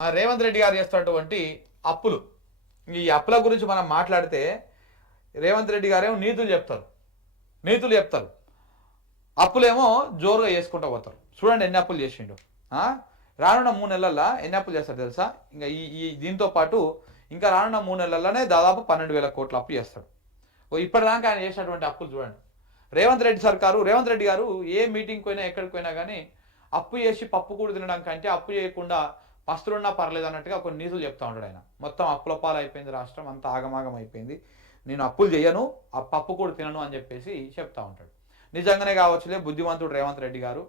రేవంత్ రెడ్డి గారు చేస్తున్నటువంటి అప్పులు, ఈ అప్పుల గురించి మనం మాట్లాడితే రేవంత్ రెడ్డి గారేమో నీతులు చెప్తారు, అప్పులేమో జోరుగా చేసుకుంటూ పోతారు. చూడండి ఎన్ని అప్పులు చేసిండు. రానున్న 3 నెలల్లో ఎన్ని అప్పులు చేస్తారు తెలుసా? ఇంకా ఈ దీంతో పాటు ఇంకా రానున్న 3 నెలల్లోనే దాదాపు 12,000 కోట్ల అప్పు చేస్తాడు. ఇప్పటిదాకా ఆయన చేసినటువంటి అప్పులు చూడండి. రేవంత్ రెడ్డి గారు ఏ మీటింగ్ పోయినా ఎక్కడికి పోయినా కానీ అప్పు చేసి పప్పు కూడా తినడం కంటే అప్పు చేయకుండా పస్తులున్నా పర్లేదు అన్నట్టుగా కొన్ని నీతులు చెప్తా ఉంటాడు ఆయన. మొత్తం అప్పుల పాలు అయిపోయింది, రాష్ట్రం అంతా ఆగమాగం అయిపోయింది, నేను అప్పులు చేయను, ఆ పప్పు కూడా తినను అని చెప్పేసి చెప్తా ఉంటాడు. నిజంగానే కావచ్చులే బుద్ధిమంతుడు రేవంత్ రెడ్డి గారు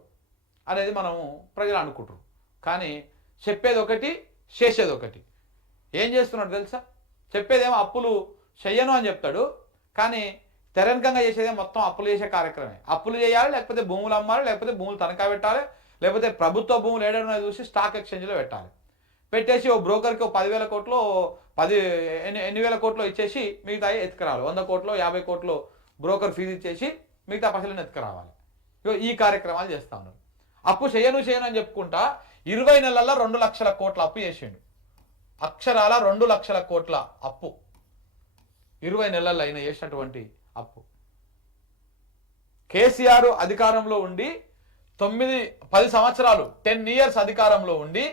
అనేది మనము ప్రజలు అనుకుంటారు. కానీ చెప్పేది ఒకటి, చేసేది ఒకటి. ఏం చేస్తున్నాడు తెలుసా? చెప్పేదేమో అప్పులు చెయ్యను అని చెప్తాడు, కానీ తెరనికంగా చేసేదే మొత్తం అప్పులు చేసే కార్యక్రమే. అప్పులు చేయాలి, లేకపోతే భూములు అమ్మాలి, లేకపోతే భూములు తనఖా పెట్టాలి, లేకపోతే ప్రభుత్వ భూములు ఏడైనా చూసి స్టాక్ ఎక్స్చేంజ్లో పెట్టాలి. పెట్టేసి ఓ బ్రోకర్కి 10,000 కోట్లు ఎన్ని వేల కోట్లు ఇచ్చేసి మిగతా ఎత్తుకురావాలి. 100 కోట్లు 50 కోట్లు బ్రోకర్ ఫీజు ఇచ్చేసి మిగతా పైసలను ఎత్తుకురావాలి. ఈ కార్యక్రమాలు చేస్తా ఉన్నారు. అప్పు చేయను అని చెప్పుకుంటా 20 నెలల్లో 2 లక్షల కోట్ల అప్పు చేసిండు. అక్షరాల 2 లక్షల కోట్ల అప్పు 20 నెలల్లో అయినా చేసినటువంటి అప్పు. కేసీఆర్ అధికారంలో ఉండి 10 సంవత్సరాలు 10 years అధికారంలో ఉండి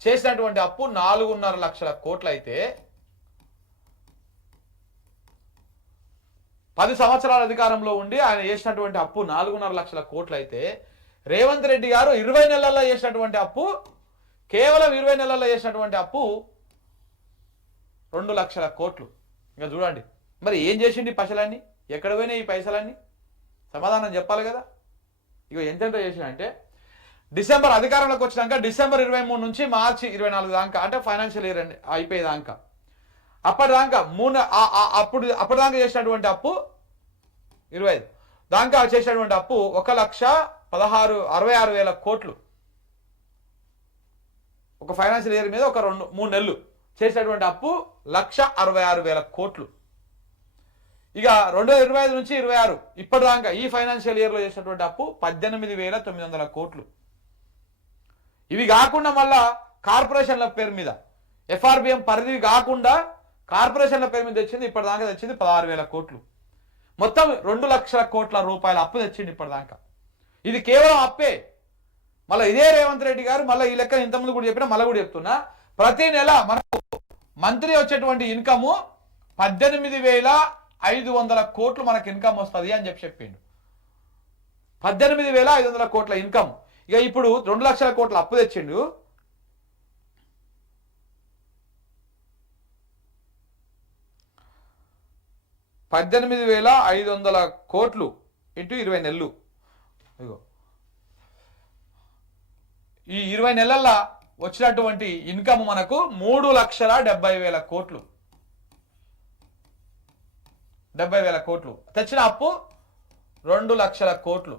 చేసినటువంటి అప్పు 4.5 లక్షల కోట్లు అయితే 10 సంవత్సరాల అధికారంలో ఉండి ఆయన చేసినటువంటి అప్పు 4.5 లక్షల కోట్లు అయితే రేవంత్ రెడ్డి గారు 20 నెలల్లో చేసినటువంటి అప్పు, కేవలం 20 నెలల్లో చేసినటువంటి అప్పు 2 లక్షల కోట్లు. ఇంకా చూడండి మరి ఏం చేసిండి పైసలన్నీ, ఎక్కడ పోయినాయి ఈ పైసలన్నీ? సమాధానం చెప్పాలి కదా. ఇక ఎంతెంత చేసినంటే డిసెంబర్ అధికారంలోకి వచ్చినాక డిసెంబర్ 23 నుంచి మార్చి 24 దాకా, అంటే ఫైనాన్షియల్ ఇయర్ అయిపోయేదాకా, అప్పటిదాకా చేసినటువంటి అప్పు 25 దాకా చేసినటువంటి అప్పు 1,66,000 కోట్లు. ఒక ఫైనాన్షియల్ ఇయర్ మీద ఒక 2-3 నెలలు చేసినటువంటి అప్పు 1,66,000 కోట్లు. ఇక 2025 నుంచి 26 ఇప్పటిదాకా ఈ ఫైనాన్షియల్ ఇయర్లో చేసినటువంటి అప్పు 18,900 కోట్లు. ఇవి కాకుండా మళ్ళా కార్పొరేషన్ల పేరు మీద ఎఫ్ఆర్బిఎం పరిధి కాకుండా కార్పొరేషన్ల పేరు మీద తెచ్చింది, ఇప్పటిదాకా తెచ్చింది 16,000 కోట్లు. మొత్తం 2 లక్షల కోట్ల రూపాయల అప్పు తెచ్చింది ఇప్పటిదాకా. ఇది కేవలం అప్పే. మళ్ళీ ఇదే రేవంత్ రెడ్డి గారు మళ్ళీ ఈ లెక్క ఇంతకుముందు కూడా చెప్పినా మళ్ళీ కూడా చెప్తున్నా, ప్రతి నెల మనకు మంత్లీ వచ్చేటువంటి ఇన్కము 18,500 కోట్లు మనకు ఇన్కమ్ వస్తుంది అని చెప్పిండు. 18,500 కోట్ల ఇన్కమ్. ఇక ఇప్పుడు 2 లక్షల కోట్ల అప్పు తెచ్చిండు. $18,500 కోట్లు ఇంటూ 20 నెలలు. ఇగో ఈ 20 నెలల్లో వచ్చినటువంటి ఇన్కమ్ మనకు 3,70,000 కోట్లు. 70,000 కోట్లు. తెచ్చిన అప్పు 2 లక్షల కోట్లు.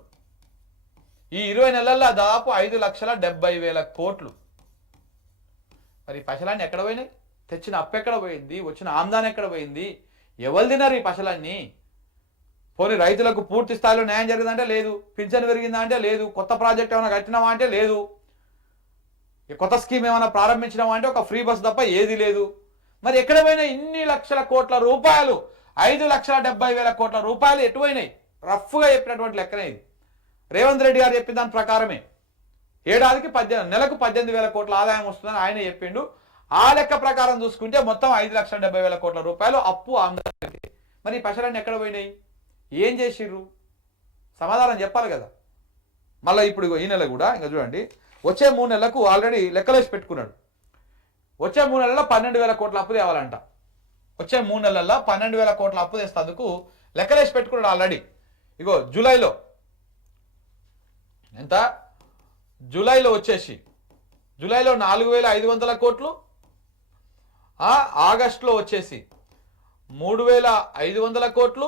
ఈ 20 నెలల్లో దాదాపు 5,70,000 కోట్లు. మరి ఈ పైసలన్నీ ఎక్కడ పోయినాయి? తెచ్చిన అప్పు ఎక్కడ పోయింది? వచ్చిన ఆమ్దాన్ ఎక్కడ పోయింది? ఎవరు తిన్నారు ఈ పైసలన్నీ? పోనీ రైతులకు పూర్తి స్థాయిలో న్యాయం జరిగిందంటే లేదు, పింఛన్ పెరిగిందా అంటే లేదు, కొత్త ప్రాజెక్ట్ ఏమైనా కట్టినావా అంటే లేదు, కొత్త స్కీమ్ ఏమైనా ప్రారంభించినావా అంటే ఒక ఫ్రీ బస్ తప్ప ఏది లేదు. మరి ఎక్కడ పోయినాయి ఇన్ని లక్షల కోట్ల రూపాయలు? 5,70,000 కోట్ల రూపాయలు ఎటు పోయినాయి? రఫ్గా చెప్పినటువంటి లెక్కనే ఇది. రేవంత్ రెడ్డి గారు చెప్పిన దాని ప్రకారమే ఏడాదికి నెలకు 18,000 కోట్ల ఆదాయం వస్తుందని ఆయన చెప్పిండు. ఆ లెక్క ప్రకారం చూసుకుంటే మొత్తం 5,70,000 కోట్ల రూపాయలు అప్పు ఆమ్దాని. మరి ఈ పైసలన్నీ ఎక్కడ పోయినాయి? ఏం చేసిర్రు? సమాధానం చెప్పాలి కదా. మళ్ళీ ఇప్పుడు ఈ నెల కూడా ఇంకా చూడండి, వచ్చే 3 నెలలకు ఆల్రెడీ లెక్కలేసి పెట్టుకున్నాడు. వచ్చే 3 నెలల్లో 12,000 కోట్ల అప్పు తేవాలంట. వచ్చే 3 నెలల్లో 12,000 కోట్ల అప్పు తెస్తేందుకు లెక్కలేసి పెట్టుకున్నాడు ఆల్రెడీ. ఇగో జూలైలో ఎంత? జూలైలో వచ్చేసి జూలైలో 4,500 కోట్లు, ఆగస్టులో వచ్చేసి 3,500 కోట్లు,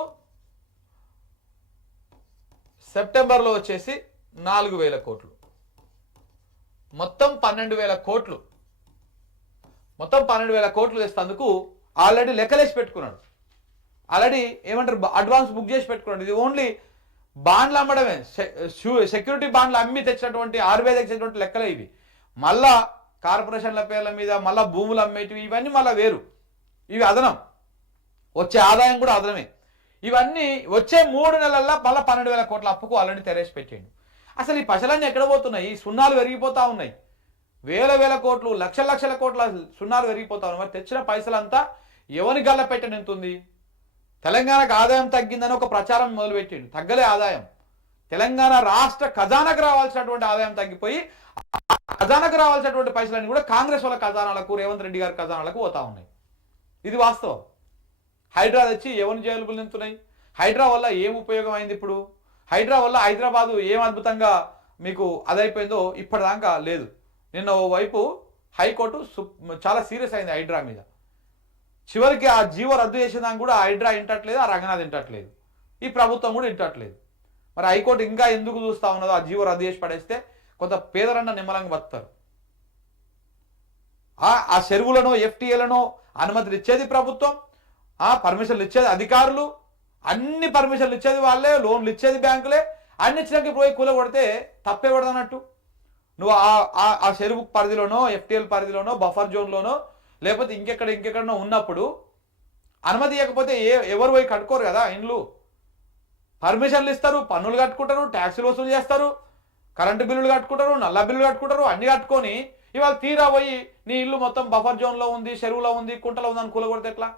సెప్టెంబర్లో వచ్చేసి 4,000 కోట్లు, మొత్తం 12,000 కోట్లు. మొత్తం 12,000 కోట్లు తెస్తేందుకు ఆల్రెడీ లెక్కలేసి పెట్టుకున్నాడు. ఆల్రెడీ ఏమంటారు, అడ్వాన్స్ బుక్ చేసి పెట్టుకున్నాడు. ఇది ఓన్లీ బాండ్లు అమ్మడమే, సెక్యూరిటీ బాండ్లు అమ్మి తెచ్చినటువంటి ఆర్బీఐ తెచ్చినటువంటి లెక్కలే ఇవి. మళ్ళా కార్పొరేషన్ల పేర్ల మీద మళ్ళీ భూములు అమ్మేటివి ఇవన్నీ మళ్ళీ వేరు. ఇవి అదనం, వచ్చే ఆదాయం కూడా అదనమే. ఇవన్నీ వచ్చే 3 నెలల్లో మళ్ళీ 12,000 కోట్ల అప్పుకు ఆల్రెడీ తెరేసి పెట్టేయండి. అసలు ఈ పైసలన్నీ ఎక్కడ పోతున్నాయి? సున్నాలు పెరిగిపోతా ఉన్నాయి. వేల కోట్లు, లక్షల కోట్ల సున్నాలు పెరిగిపోతా ఉన్నాయి. మరి తెచ్చిన పైసలంతా ఎవరి గల్ల పెట్టనింతుంది? తెలంగాణకు ఆదాయం తగ్గిందని ఒక ప్రచారం మొదలుపెట్టిండు. తగ్గలే ఆదాయం. తెలంగాణ రాష్ట్ర ఖజానాకు రావాల్సినటువంటి ఆదాయం తగ్గిపోయి ఖజానాకు రావాల్సినటువంటి పైసలన్నీ కూడా కాంగ్రెస్ వాళ్ళ ఖజానాలకు, రేవంత్ రెడ్డి గారి ఖజానాలకు పోతా ఉన్నాయి. ఇది వాస్తవం. హైడ్రా తెచ్చి ఎవరిని జైలుబులు నింపుతున్నాయి? హైడ్రా వల్ల ఏం ఉపయోగం అయింది? ఇప్పుడు హైడ్రా వల్ల హైదరాబాదు ఏం అద్భుతంగా మీకు అదైపోయిందో ఇప్పటిదాకా లేదు. నిన్న ఓవైపు హైకోర్టు చాలా సీరియస్ అయింది హైడ్రా మీద. చివరికి ఆ జీవో రద్దు చేసేదానికి కూడా హైడ్రా ఇంటట్లేదు, ఆ రంగనాథ్ ఇంటట్లేదు, ఈ ప్రభుత్వం కూడా ఇంటట్లేదు. మరి హైకోర్టు ఇంకా ఎందుకు చూస్తూ ఉన్నదో? ఆ జీవో రద్దు చేసి పడేస్తే కొంత పేదరన్న నిమ్మలంగా బతుకుతారు. ఆ చెరువులను, ఎఫ్టీఏలను అనుమతులు ఇచ్చేది ప్రభుత్వం, పర్మిషన్లు ఇచ్చేది అధికారులు, అన్ని పర్మిషన్లు ఇచ్చేది వాళ్ళే, లోన్లు ఇచ్చేది బ్యాంకులే. అన్ని ఇచ్చినాక పోయి కూలగొడితే తప్పే కొడదన్నట్టు. నువ్వు ఆ చెరువు పరిధిలోనో, ఎఫ్టీఎల్ పరిధిలోనో, బఫర్ జోన్లోనో, లేకపోతే ఇంకెక్కడనో ఉన్నప్పుడు అనుమతి ఇవ్వకపోతే ఎవరు పోయి కట్టుకోరు కదా ఇండ్లు. పర్మిషన్లు ఇస్తారు, పన్నులు కట్టుకుంటారు, ట్యాక్సులు వసూలు చేస్తారు, కరెంటు బిల్లులు కట్టుకుంటారు, నల్ల బిల్లులు కట్టుకుంటారు. అన్ని కట్టుకొని ఇవాళ తీరా పోయి నీ ఇల్లు మొత్తం బఫర్ జోన్లో ఉంది, చెరువులో ఉంది, కుంటలో ఉంది అని కూలగొడితే ఎట్లా?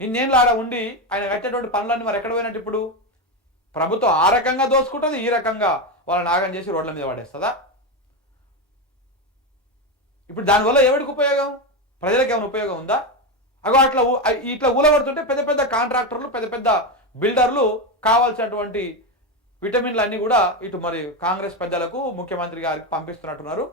ఇన్నేళ్ళు ఆడ ఉండి ఆయన కట్టేటువంటి పనులన్నీ మరి ఎక్కడ పోయినట్టు? ఇప్పుడు ప్రభుత్వం ఆ రకంగా దోచుకుంటుంది, ఈ రకంగా వాళ్ళని నాగం చేసి రోడ్ల మీద పడేస్తుందా? ఇప్పుడు దానివల్ల ఎవరికి ఉపయోగం? ప్రజలకు ఏమైనా ఉపయోగం ఉందా? అగో ఇట్లా ఊలగొడుతుంటే పెద్ద పెద్ద కాంట్రాక్టర్లు, పెద్ద పెద్ద బిల్డర్లు కావాల్సినటువంటి విటమిన్లు అన్నీ కూడా ఇటు మరి కాంగ్రెస్ పెద్దలకు, ముఖ్యమంత్రి గారికి పంపిస్తున్నట్టున్నారు.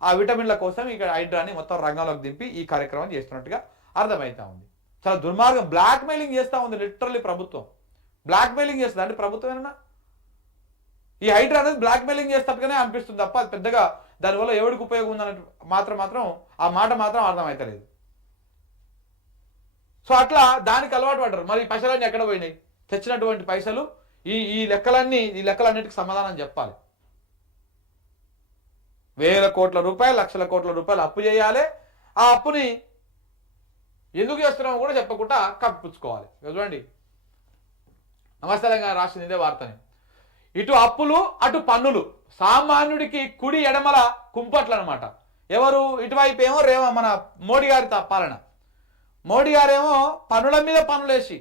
ఆ విటమిన్ల కోసం ఇక్కడ హైడ్రాని మొత్తం రంగంలోకి దింపి ఈ కార్యక్రమం చేస్తున్నట్టుగా అర్థమవుతా ఉంది. చాలా దుర్మార్గం. బ్లాక్ మెయిలింగ్ చేస్తూ ఉంది లిటరల్లీ ప్రభుత్వం. బ్లాక్ మెయిలింగ్ చేస్తుంది అంటే ప్రభుత్వం ఏమన్నా? ఈ హైడ్రా అనేది బ్లాక్ మెయిలింగ్ చేస్తట్టుగానే అనిపిస్తుంది తప్ప అది పెద్దగా దానివల్ల ఎవరికి ఉపయోగం ఉందన్నట్టు మాత్రం ఆ మాట మాత్రం అర్థమవుతలేదు. సో అట్లా దానికి అలవాటు పడ్డారు. మరి ఈ పైసలన్నీ ఎక్కడ పోయినాయి? తెచ్చినటువంటి పైసలు ఈ లెక్కలన్నిటికి సమాధానం చెప్పాలి. వేల కోట్ల రూపాయలు, లక్షల కోట్ల రూపాయలు అప్పు చేయాలి. ఆ అప్పుని ఎందుకు చేస్తున్నామో కూడా చెప్పకుండా కప్పిపుచ్చుకోవాలి. చూడండి, నమస్తే తెలంగాణ రాష్ట్రం ఇదే వార్తని. ఇటు అప్పులు, అటు పన్నులు. సామాన్యుడికి కుడి ఎడమల కుంపట్లు అనమాట. ఎవరు? ఇటువైపు ఏమో మన మోడీ గారి పాలన. మోడీ గారేమో పన్నుల మీద పన్నులు వేసి,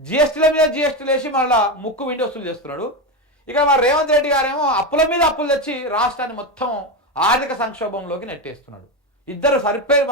జిఎస్టీల మీద జిఎస్టీలు వేసి మళ్ళా ముక్కు విండి వసూలు చేస్తున్నాడు. ఇక మన రేవంత్ రెడ్డి గారేమో అప్పుల మీద అప్పులు తెచ్చి రాష్ట్రాన్ని మొత్తం ఆర్థిక సంక్షోభంలోకి నెట్టేస్తున్నాడు. ఇద్దరు సరిపోయి